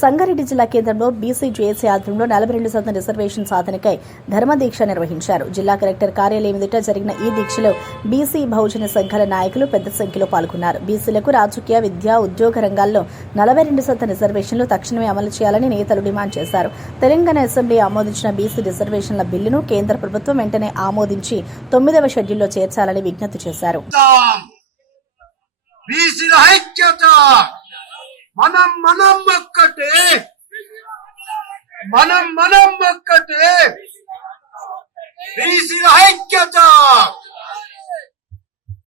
సంగారెడ్డి జిల్లా కేంద్రంలో BC JAC ఆధ్వర్యంలో 42% రిజర్వేషన్ సాధనకై ధర్మదీక్ష నిర్వహించారు. జిల్లా కలెక్టర్ కార్యాలయం ఎదుట జరిగిన ఈ దీక్షలో బీసీ బహుజన సంఘాల నాయకులు పెద్ద సంఖ్యలో పాల్గొన్నారు. బీసీలకు రాజకీయ, విద్యా, ఉద్యోగ రంగాల్లో 42% రిజర్వేషన్లు తక్షణమే అమలు చేయాలని నేతలు డిమాండ్ చేశారు. తెలంగాణ అసెంబ్లీ ఆమోదించిన బీసీ రిజర్వేషన్ల బిల్లును కేంద్ర ప్రభుత్వం వెంటనే ఆమోదించి 9వ షెడ్యూల్లో చేర్చాలని విజ్ఞప్తి చేశారు.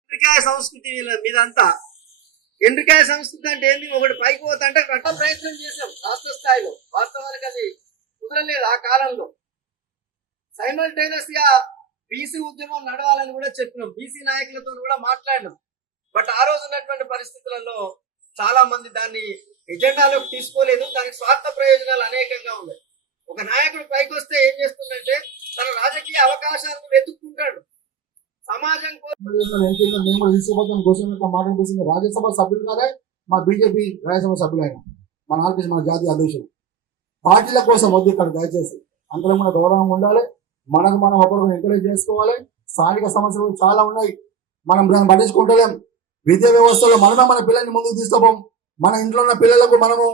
ఎండ్రికాయ సంస్కృతి మీదంతా ఎండ్రికాయ సంస్కృతి అంటే ఏంటి? ఒకటి పైకి పోతుంటే కట్ట ప్రయత్నం చేసాం రాష్ట్ర స్థాయిలో. వాస్తవానికి అది కుదరలేదు ఆ కాలంలో. సైమల్టైనస్ గా బీసీ ఉద్యమం నడవాలని కూడా చెప్పినాం, బీసీ నాయకులతో కూడా మాట్లాడినాం. బట్ ఆ రోజు ఉన్నటువంటి పరిస్థితులలో చాలా మంది దాన్ని ఎజెండాలోకి తీసుకోలేదు. దానికి స్వార్థ ప్రయోజనాలు అనేకంగా ఉన్నాయి. ఒక నాయకుడు పైకి వస్తే ఏం చేస్తుందంటే తన రాజకీయ అవకాశాలను వెతుక్కుంటాడు. సమాజం మాట్లాడుతుంది. రాజ్యసభ సభ్యులుగానే మా బీజేపీ రాజ్యసభ సభ్యులైన మన ఆర్పీసీ మన జాతీయ అధ్యక్షుడు. పార్టీల కోసం వద్దు ఇక్కడ, దయచేసి అందరం కూడా గౌరవం ఉండాలి. మనకు మనం ఒకరిని ఎంకరేజ్ చేసుకోవాలి. స్థానిక సమస్యలు చాలా ఉన్నాయి, మనం దాన్ని పట్టించుకుంటలేం. విద్యా వ్యవస్థలో మనమే మన పిల్లల్ని ముందుకు తీసుకుపోం. మన ఇంట్లో ఉన్న పిల్లలకు మనము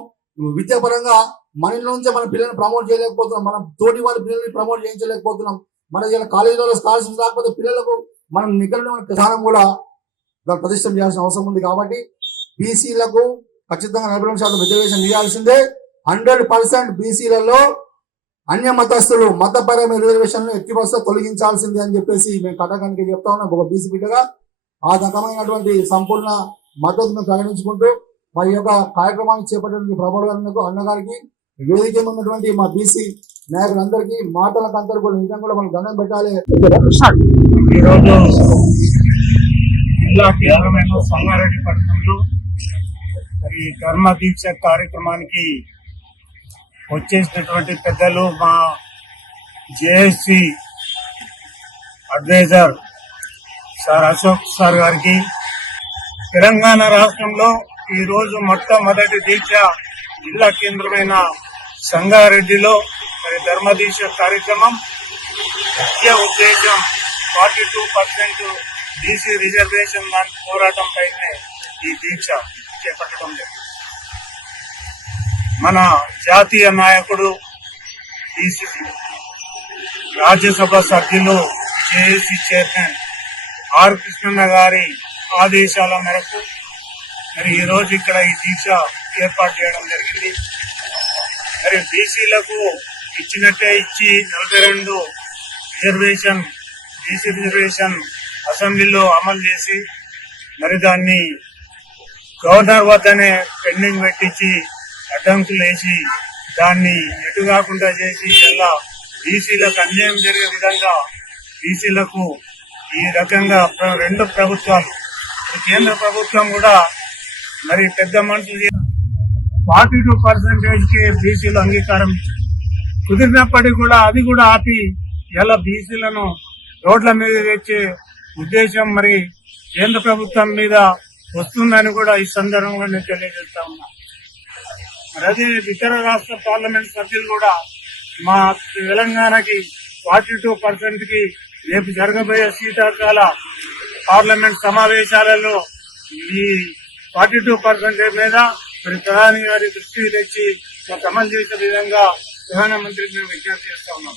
విద్యాపరంగా మన ఇంట్లో నుంచే మన పిల్లల్ని ప్రమోట్ చేయలేకపోతున్నాం. మనం తోటి వాళ్ళ పిల్లల్ని ప్రమోట్ చేయించలేకపోతున్నాం. మన ఇలా కాలేజీలో స్కాలర్షిప్స్ రాకపోతే పిల్లలకు మనం నికరణ విధానం కూడా ప్రతిష్టం చేయాల్సిన అవసరం ఉంది. కాబట్టి బీసీలకు ఖచ్చితంగా 40% రిజర్వేషన్ ఇవ్వాల్సిందే. 100% బీసీలలో అన్య మతస్థులు మతపరమైన రిజర్వేషన్లు ఎట్టి పరిస్థితుల్లో తొలగించాల్సిందే అని చెప్పేసి మేము కటకానికి చెప్తా ఉన్నాం. ఒక బీసీ బిడ్డగా ఆ రకమైనటువంటి సంపూర్ణ మద్దతును ప్రకటించుకుంటూ మరి యొక్క కార్యక్రమాన్ని చేపట్టిన ప్రభావాలకు అన్నగారికి, వేదిక ఉన్నటువంటి మా బీసీ నాయకులందరికీ, మాటలకు అందరూ కూడా నిజంగా కూడా మనం దండం పెట్టాలి. ఈరోజు జిల్లా కేంద్రమైన సంగారెడ్డి పట్టణంలో ఈ ధర్మ దీక్ష కార్యక్రమానికి వచ్చేసినటువంటి పెద్దలు, మా JAC adviser sir Ashok sir గారికి, తెలంగాణ రాష్ట్రంలో ఈరోజు మొట్టమొదటి దీక్ష జిల్లా కేంద్రమైన సంగారెడ్డిలో ధర్మ దీక్ష కార్యక్రమం. ముఖ్య ఉద్దేశం 42% బీసీ రిజర్వేషన్ పోరాటం పైనే ఈ దీక్ష చేపట్టడం జరిగింది. మన జాతీయ నాయకుడు, బీసీసీ రాజ్యసభ సభ్యులు, జేఏసీ చైర్మన్ ఆర్ కృష్ణన్న గారి ఆదేశాల మేరకు మరి ఈ రోజు ఇక్కడ ఈ దీక్ష ఏర్పాటు చేయడం జరిగింది. మరి బీసీలకు ఇచ్చినట్టే ఇచ్చి 42 బీసీ రిజర్వేషన్ అసెంబ్లీలో అమలు చేసి మరి దాన్ని గవర్నర్ వద్దనే పెండింగ్ పెట్టించి అడ్డంకులు వేసి దాన్ని ఎటు కాకుండా చేసి ఇలా బీసీలకు అన్యాయం జరిగే విధంగా బీసీలకు ఈ రకంగా 2 ప్రభుత్వాలు, కేంద్ర ప్రభుత్వం కూడా మరి పెద్ద మనుషులు 42% కి బీసీలు అంగీకారం కుదిరినప్పటికీ కూడా అది కూడా ఆపి ఇలా బీసీలను రోడ్ల మీద తెచ్చే ఉద్దేశం మరి కేంద్ర ప్రభుత్వం మీద వస్తుందని కూడా ఈ సందర్భంగా నేను తెలియజేస్తా ఉన్నా. మరి అదే ఇతర రాష్ట్ర పార్లమెంట్ సభ్యులు కూడా మా తెలంగాణకి 42% కి రేపు జరగబోయే శీతాకాల పార్లమెంట్ సమావేశాలలో ఈ 42% మీద మరి ప్రధాని గారి దృష్టికి తెచ్చి అమలు చేసే విధంగా ప్రధానమంత్రికి మేము విజ్ఞప్తి చేస్తా ఉన్నాం.